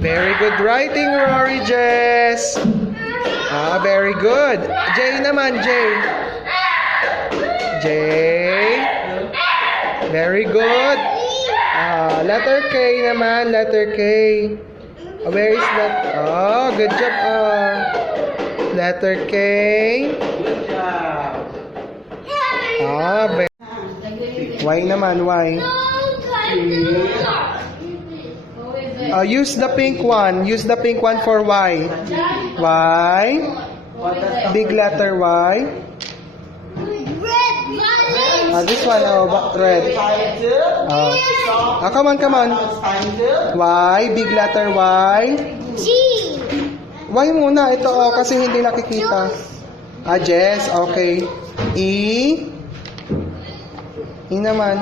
Very good writing, Rory Jess. Very good. Jay naman, Jay. Jay. Very good. Letter K naman, letter K. Where is that? Good job, Letter K. Y naman, Y. Use the pink one. Use the pink one for Y. Y. Big letter Y. This one, red. Come on, come on. Y, big letter Y. G. Y muna, ito kasi hindi nakikita. Jess, okay. E. E naman.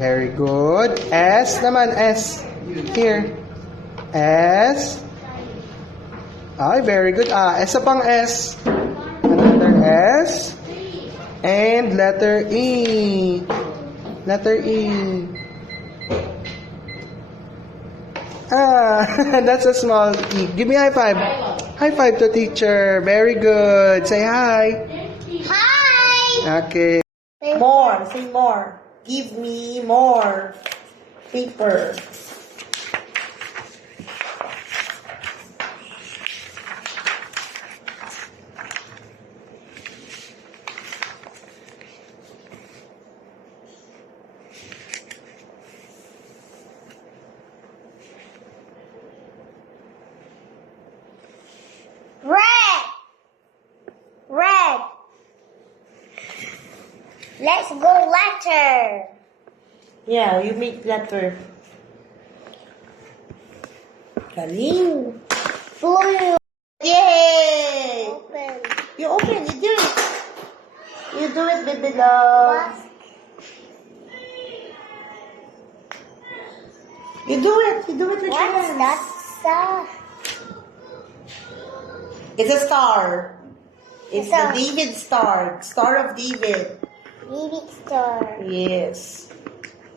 Very good. S naman, S. Here. S. Very good. Isa pang S. Another S. And letter E. Letter E. That's a small E. Give me a high five. High five to teacher. Very good. Say hi. Hi. Okay. More. Say more. Give me more paper. Red. Red. Let's go letter. Yeah, you make letter. Galing. Blue. Yay! Open. You open, you do it. You do it, baby love. You do it with your What's hands. that stuff? It's a star. It's the Star. David star. Star of David. Baby star. Yes.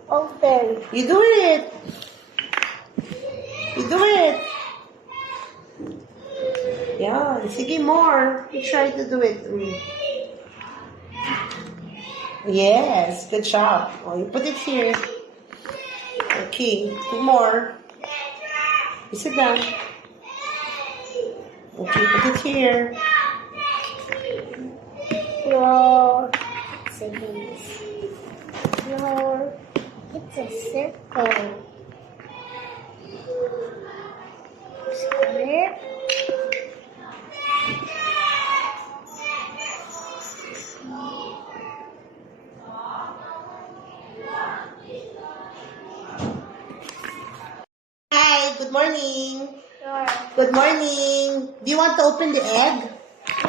Open. You do it. You do it. Yeah, sige more. You try to do it. Yes, good job. You put it here. Okay, 2 more. You sit down. Okay, put it here. No. It's a base. No. It's a circle. Square. Hi, good morning. Sure. Good morning. Do you want to open the egg?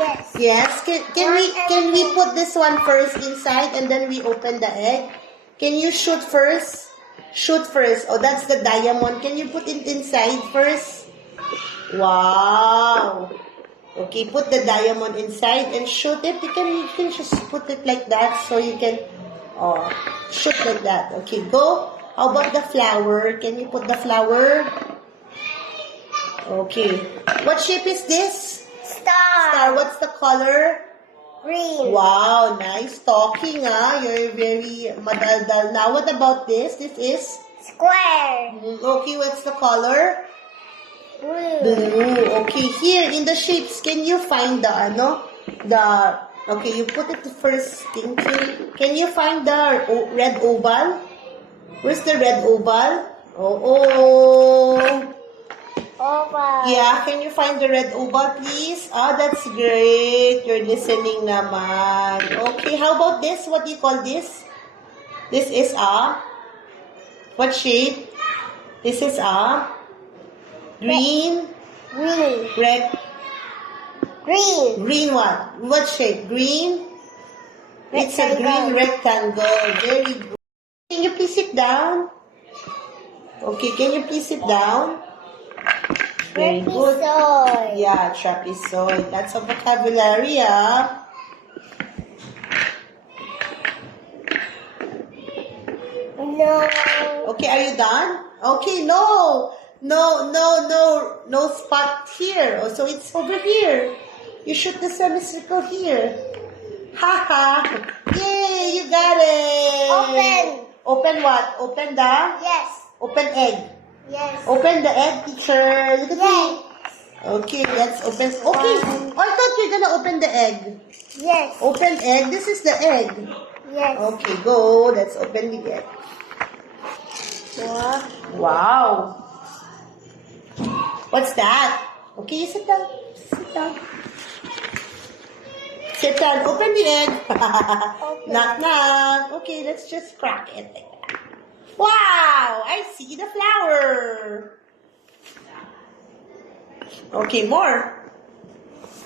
Yes. Yes. Can we put this one first inside and then we open the egg? Can you shoot first? Shoot first. Oh, that's the diamond. Can you put it inside first? Wow. Okay, put the diamond inside and shoot it. You can just put it like that so you can shoot like that. Okay, go. How about the flower? Can you put the flower? Okay. What shape is this? Star. What's the color? Green. Wow, nice talking, You're very madaldal now. What about this? This is? Square. Okay, what's the color? Blue. Blue. Okay, here in the shapes, can you find okay, you put it first. Thank you. Can you find the red oval? Where's the red oval? Oh. Oval. Yeah, can you find the red oval, please? That's great. You're listening naman. Okay, how about this? What do you call this? This is what shape? This is green. Green. Red. Green. Green what? What shape? Green? It's a green rectangle. Very good. Can you please sit down? Okay, can you please sit down? Very good. Trapezoid. Yeah, trapezoid. That's a vocabulary, No. Okay, are you done? Okay, no. No spot here. Oh, so it's over here. You shoot the semicircle here. Haha. Yay, you got it. Open. Open what? Open the? Yes. Open egg. Yes. Open the egg, teacher. Look at me. Yes. Okay, let's open. Okay. Oh, I thought you're gonna open the egg. Yes. Open egg. This is the egg. Yes. Okay, go. Let's open the egg. What? Wow. What's that? Okay, you sit down. Sit down. Sit down. Open the egg. Knock, knock. Okay, let's just crack it like that. Wow! I see the flower. Okay, more.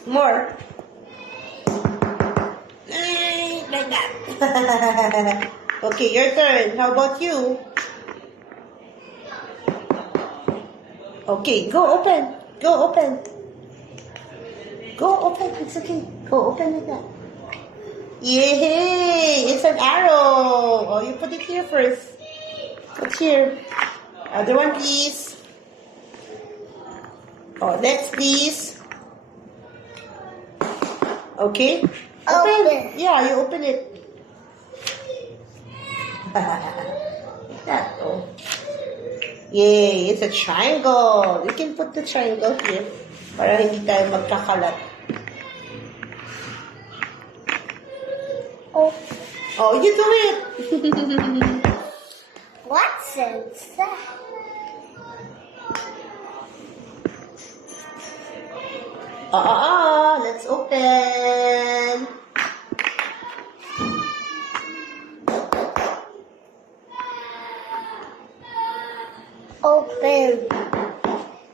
More. Like that. Okay, your turn. How about you? Okay, go open. Go open. Go open. It's okay. Go open like that. Yay! It's an arrow. Oh, you put it here first. Put here. Other one, please. Oh, next, please. Okay. Open. Yeah, you open it. Like that. Oh. Yay! It's a triangle. You can put the triangle here para hindi tayo magkakalat. Oh. Oh, you do it! What sense that? Let's open. Open.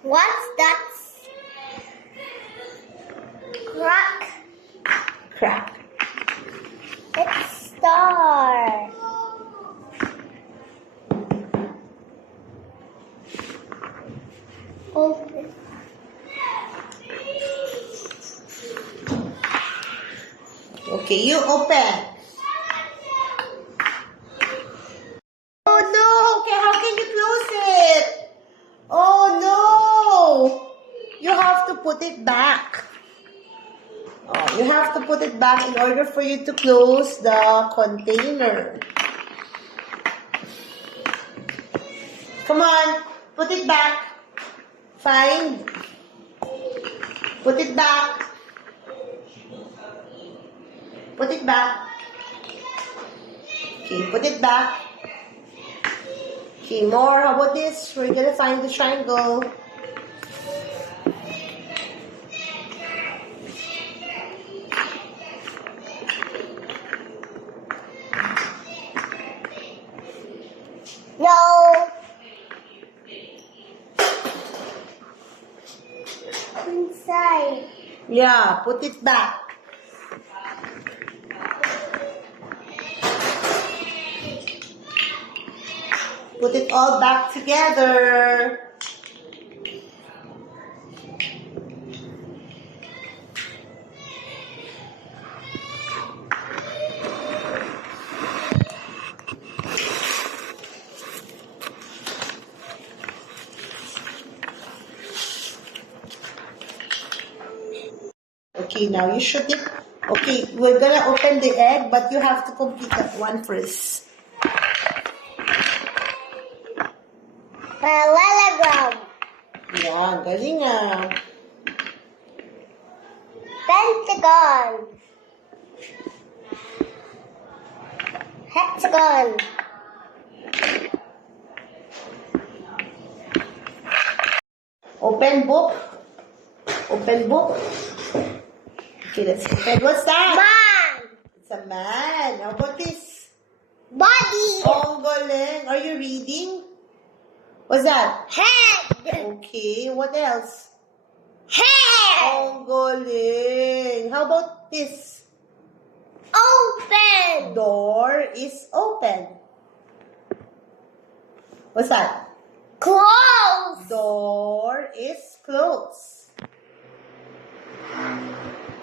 What's that? Crack. Crack. It's star. Open. Okay, you open. Oh no! Okay, how can you close it? Oh no! You have to put it back. Oh, you have to put it back in order for you to close the container. Come on, put it back. Find. Put it back. Put it back. Okay, put it back. Okay, more. How about this? We're gonna find the triangle. No. Inside. Yeah, put it back. Put it all back together. Okay, now you shoot it. Okay, we're gonna open the egg, but you have to complete that one first. Parallelogram. Yeah, galing ah. Pentagon. Hexagon. Open book. Open book. Okay, let's open. What's that? Man. It's a man. How about this? Body. Oh, ang galing. Are you reading? What's that? Head. Okay, what else? Hair. Oh, ang galing. How about this? Open. Door is open. What's that? Close. Door is closed.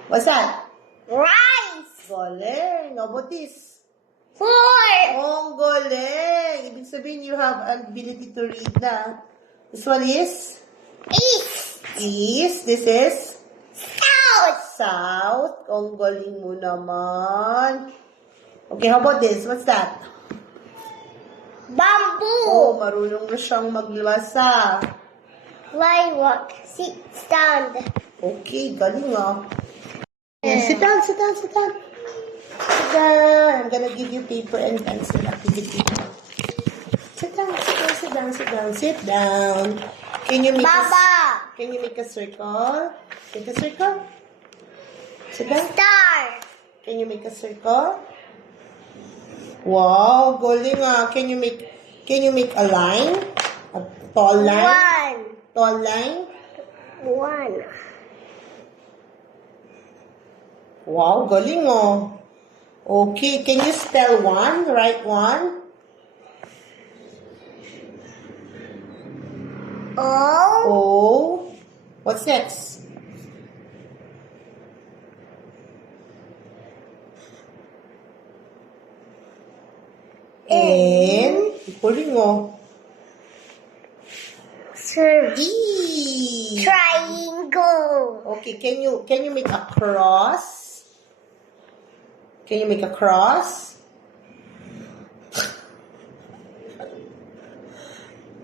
What's that? Rice. Galing. How about this? Four. Oh, ang galing. Ibig sabihin you have an ability to read na. This one is? East. East. This is? South. South. Ang galing mo naman. Okay, how about this? What's that? Bamboo. Oh, marunong na siyang maglasa. Fly walk. Sit. Stand. Okay, galing ah. Sit down, sit down, sit down. Sit down. I'm gonna give you paper and pencil activity. Sit down, sit down, sit down, sit down, sit down. Can you make Baba. Can you make a circle? Make a circle. Sit down. Star. Can you make a circle? Wow, galing ah. Can you make a line? A tall line? One. Tall line? One. Wow, galing oh. Okay, can you spell one? Write one? O. O. What's next? N. Galing oh. Sir. E. Triangle. Okay, can you make a cross? Can you make a cross?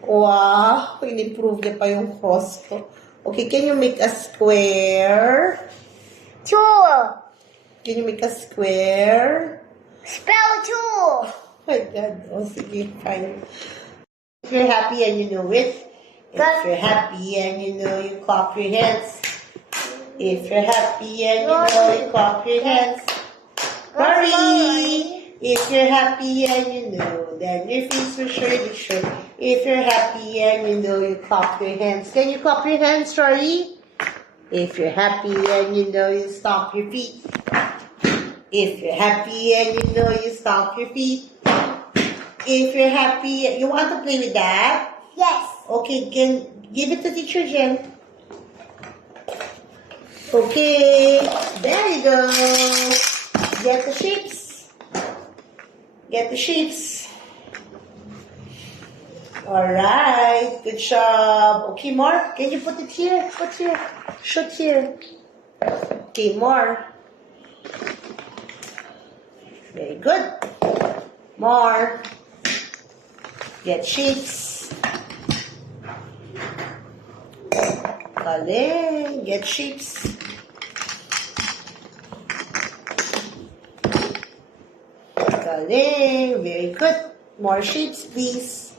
Wow, in-improve niya pa yung cross ko. Okay, can you make a square? Two. Can you make a square? Spell two. Oh my God. Oh, sige, fine. If you're happy and you know it. If you're happy and you know, you clap your hands. If you're happy and you know, you clap your hands. Hurry! If you're happy and you know, then your face will surely show. If you're happy and you know, you clap your hands. Can you clap your hands, Rory? If you're happy and you know, you stomp your feet. If you're happy and you know, you stomp your feet. If you're happy, you want to play with that? Yes. Okay, give it to teacher Jen. Okay, there you go. Get the shapes. Get the shapes. Alright, good job. Okay, more. Can you put it here? Put here. Shoot here. Okay, more. Very good. More. Get shapes. Galing. Get shapes. Galing. Very good. More shapes, please.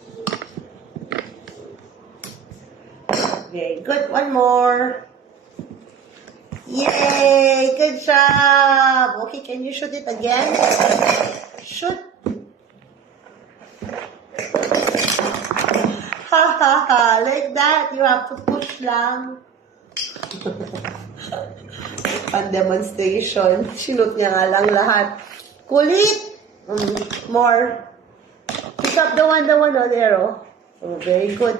Very good. One more. Yay! Good job. Okay, can you shoot it again? Shoot. Ha ha ha. Like that. You have to push lang. Pan-demonstration. Sinut niya nga lang lahat. Kulit! More. Pick up the one oh, there oh. Oh, very good.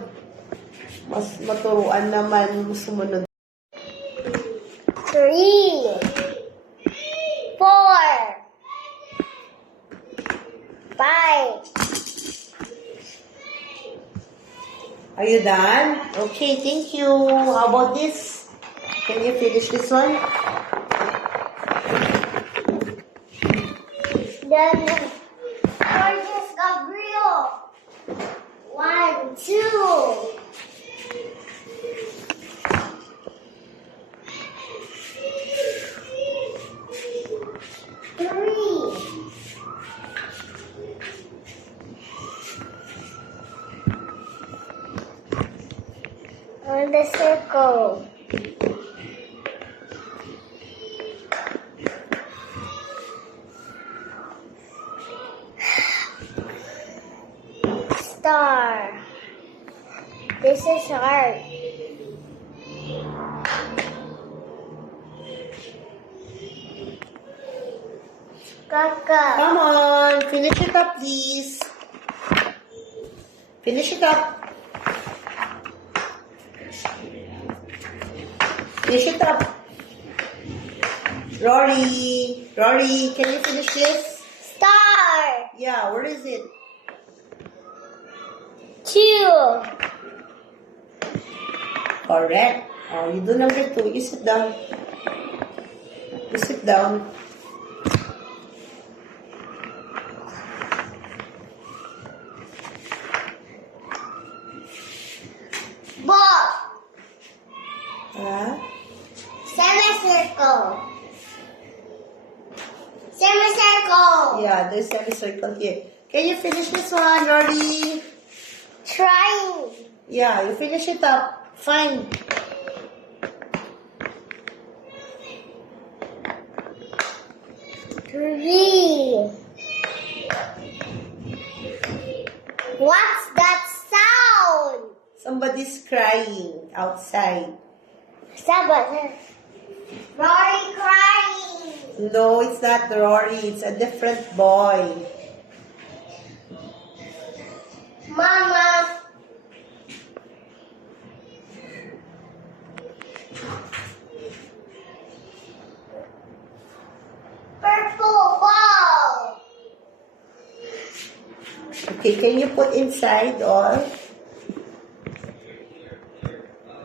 Mas maturuan naman sumunod. 3, 4, 5. Are you done? Okay, thank you. How about this? Can you finish this one? Then, Gorgeous Gabriel. 1, 2. On the circle. Star. This is heart. Kaka. Come on, finish it up, please. Finish it up. Finish it up. Rory, can you finish this? Star. Yeah, where is it? 2. Correct. Oh, you do number 2. You sit down. You sit down. Ball. Ah? Semicircle. Semicircle. Yeah, there's semicircle here. Can you finish this one, Rory? Trying. Yeah, you finish it up. Fine. Three. What's that sound? Somebody's crying outside. Somebody. Rory crying. No, it's not Rory. It's a different boy. Mama. Purple ball. Okay, can you put inside all?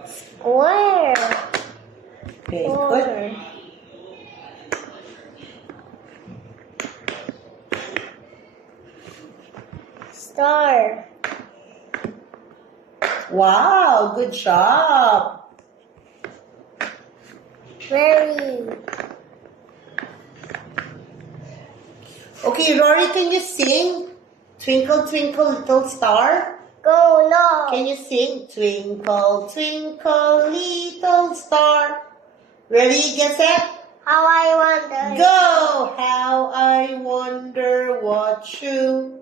Square. Okay, good. Star. Wow, good job. Very. Okay, Rory, can you sing Twinkle, Twinkle, Little Star? Go no. Can you sing Twinkle, Twinkle, Little Star? Ready, get set, How I wonder. go! How I wonder what you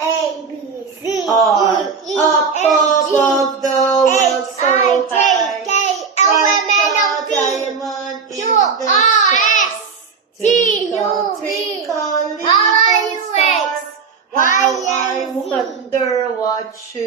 A B C are D E up F G above the world so H I high. J K L M N O Like a P diamond in Q the R sky. S T U Twinkle, V twinkle, R little U star, X how Y I and Z. wonder what you